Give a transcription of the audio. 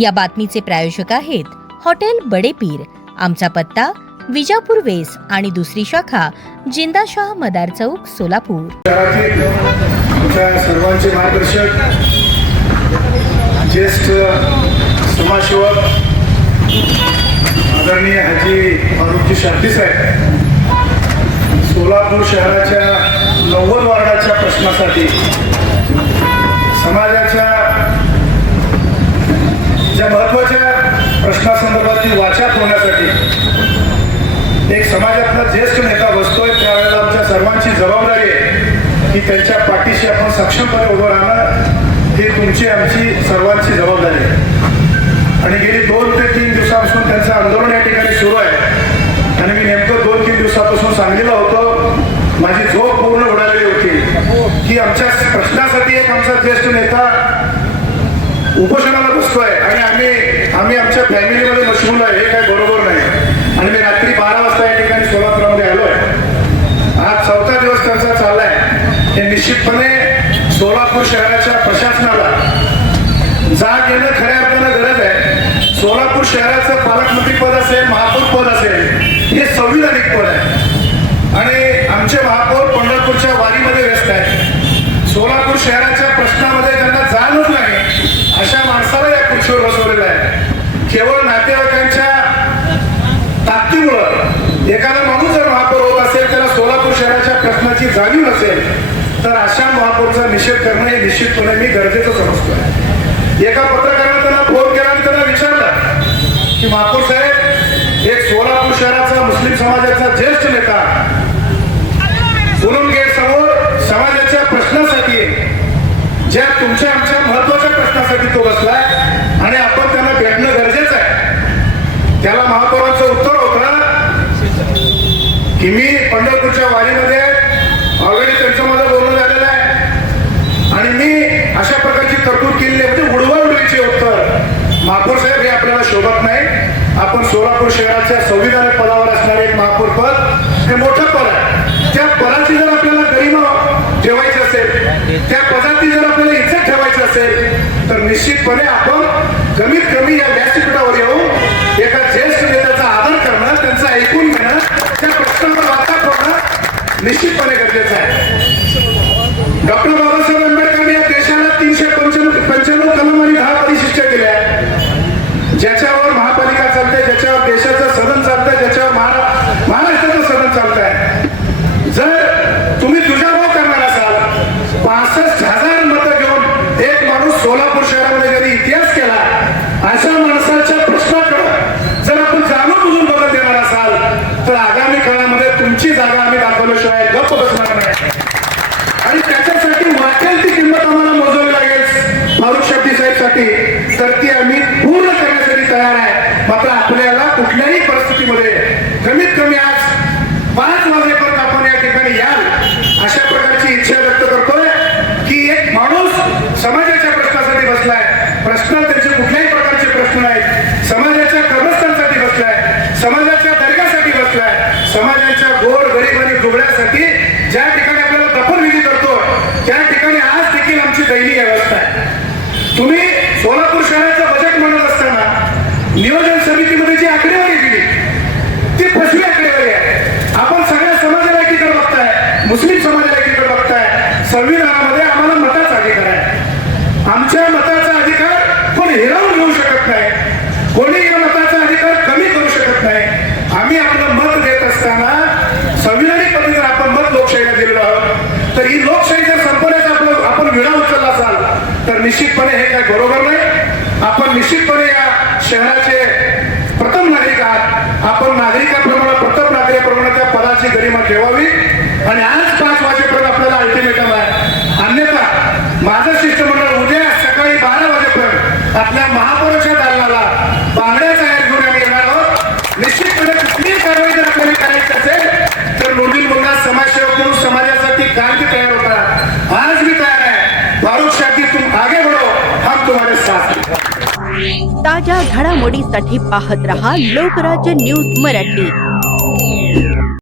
या बातमीचे प्रायोजक आहेत हॉटेल बडे पीर. आमचा पत्ता विजापूर वेस आणि दुसरी शाखा जिंदाशाह मदार चौक सोलापूर. आमच्या सर्वांचे मार्गदर्शक ज्येष्ठ समाजसेवक आदरणीय हाजी फारुखजी शाब्दी साहेब सोलापूर शहराच्या 90 वार्डाच्या प्रश्नासाठी समाजाच्या ज्या महत्त्वाच्या प्रश्नासंदर्भातील वाचा होण्यासाठी एक समाजातला ज्येष्ठ नेता बसतोय, त्यावेळेला आमच्या सर्वांची जबाबदारी आहे की त्यांच्या पाठीशी आपण सक्षमपणे उभं राहणं ही तुमची आमची सर्वांची जबाबदारी आहे. आणि गेली 2 ते 3 दिवसापासून त्यांचं आंदोलन या ठिकाणी सुरू आहे आणि मी नेमकं 2-3 दिवसापासून सांगितलं होतं, माझी झोप पूर्ण उडालेली होती की आमच्या प्रश्नासाठी एक आमचा ज्येष्ठ नेता उपोषणाला बसतोय आणि आम्ही आमच्या फॅमिलीमध्ये मशगूल आहे, हे काय बरोबर नाही. आणि मी रात्री 12 वाजता या ठिकाणी सोलापूरमध्ये आलोय. आज 4था दिवस त्यांचा चाललाय. हे निश्चितपणे सोलापूर शहराच्या प्रशासनाला जाग येणं खऱ्या अर्थानं गरज आहे. सोलापूर शहराचं पालकमंत्री पद असेल, महापौर पद असेल, हे संविधानिक पद आहे आणि आमचे महापौर पंढरपूरच्या वारीमध्ये व्यस्त आहेत. सोलापूर शहराच्या प्रश्नामध्ये त्यांना जाणच नाही अशा माणसाला या खुर्चीवर बसवलेलं आहे. केवळ नातेवाईकांच्या ताकदीमुळं एखादा माणूस जर महापौर होत असेल, त्याला सोलापूर शहराच्या प्रश्नाची जाणीव नसेल, तर अशा महापौरचा निषेध करणं हे निश्चितपणे मी गरजेचं समजतोय. एका पत्रकाराने त्यांना फोन केला आणि त्यांना विचारलं की महापौर साहेब, एक सोलापूर शहराचा मुस्लिम समाजाचा ज्येष्ठ नेता पुनम गेट समोर समाजाच्या प्रश्नासाठी, ज्या तुमच्या आमच्या महत्वाच्या प्रश्नासाठी तो बसलाय आणि आपण त्यांना भेटणं गरजेचं आहे. त्याला महापौरांचं उत्तर होतं की मी पंढरपूरच्या वारीमध्ये ऑलरेडी त्यांचं माझं बोलणं झालेलं आहे आणि मी अशा प्रकारची तरतूद केलेली आहे. म्हणजे उडवाउडवीचे उत्तर. महापौर साहेब, हे आपल्याला शोभत नाही. आपण सोलापूर शहराच्या संविधानिक पदावर असणारे एक महापौर पद हे मोठं पद आहे. त्या पदाची जर आपल्याला गरिमा ठेवायची असेल, त्या पदाची जर आपल्याला इज्जत ठेवायची असेल, तर निश्चितपणे आपण कमीत कमी या व्यासपीठावर येऊन एका ज्येष्ठ नेत्याचा आदर करणं, त्यांचं ऐकून घेणं, त्या प्रश्नावर वार्ता करणं निश्चितपणे गरजेचं आहे. डॉक्टर बाबासाहेब आंबेडकरांनी या देशाला 395 कलम आणि 10 परिशिष्ट दिल्या. ज्याच्यावर महापालिका चालते, ज्याच्यावर देशाचं सदन चालतंय, ज्याच्यावर महाराष्ट्राचं सदन चालतंय. जर तुम्ही दुजाभाव करणार असाल, 65,000 मतं घेऊन एक माणूस सोलापूर शहरामध्ये जरी इतिहास केला, अशा माणसाच्या प्रश्नाकडे जर आपण जाणून बुजून बदल देणार असाल, तर आगामी काळामध्ये तुमची जागा आम्ही दाखवल्याशिवाय गप्प बसणार नाही. आणि त्याच्यासाठी वाटेल ती किंमत आम्हाला मोजावी लागेल फारुख शाब्दी साहेबसाठी, तर ती आम्ही पूर्ण करण्यासाठी तयार आहे. मात्र आपल्याला कुठल्याही परिस्थितीमध्ये कमीत कमी आज 5 वाजेपर्यंत आपण या ठिकाणी याल अशा प्रकारची इच्छा व्यक्त करतोय की एक माणूस समाजाच्या प्रश्नासाठी बसलाय. प्रश्न त्यांचे कुठल्याही प्रकारचे प्रश्न नाहीत. समाजाच्या कब्रस्तानसाठी बसलाय, समाजाच्या दर्ग्यासाठी बसलाय, समाजाच्या गोर गरीब आणि दुबळ्यासाठी ज्या ठिकाणी आपल्याला दफनविधी करतो, त्या ठिकाणी आज देखील आमची दयनीय अवस्था आहे. तुम्ही सोलापूर शहराचं बजेट म्हणत असताना नियोजन समितीमध्ये जी आकडेवारी दिली, ती फसवी आकडेवारी आहे. आपण सगळ्या समाजाला एकीकडे बघताय, मुस्लिम समाजाला एकीकडे बघताय. संविधानामध्ये आम्हाला मताचा अधिकार आहे. आमच्या मताचा अधिकार कोणी हिरावून घेऊ शकत नाही, कोणी या मताचा अधिकार कमी करू शकत नाही. आम्ही आपलं मत देत असताना संविधानिक पद्धतीने जर आपण मत लोकशाहीला दिलेलं आहोत, तर ही लोकशाही जर संपवण्याचा आपण विडा उचलला असाल, तर निश्चितपणे हे काय बरोबर नाही. आपण निश्चितपणे या शहराचे प्रथम नागरिक आहात. आपण नागरिकांप्रमाणे, प्रथम नागरिकांप्रमाणे त्या पदाची गरिमा ठेवावी. आणि आज 5 वाजेपर्यंत आपल्याला अल्टिमेटम आहे. अन्यथा माझं शिष्टमंडळ उद्या सकाळी 12 वाजेपर्यंत आपल्या महापौराच्या दालनाला बांगड्या तयार घेऊन आम्ही येणार आहोत. निश्चितपणे कुठलीही कारवाई जर आपल्याला करायची असेल, तर नूरदिन मुल्ला समाजसेवक म्हणून समाजासाठी क्रांती तयार होता. आज भी तयार आहे. फारुख शाब्दी, तुम आगे बढ़ो, हम तुम्हारे साथ हैं. ताज्या घडामोडीसाठी पाहत रहा लोकराज्य न्यूज मराठी.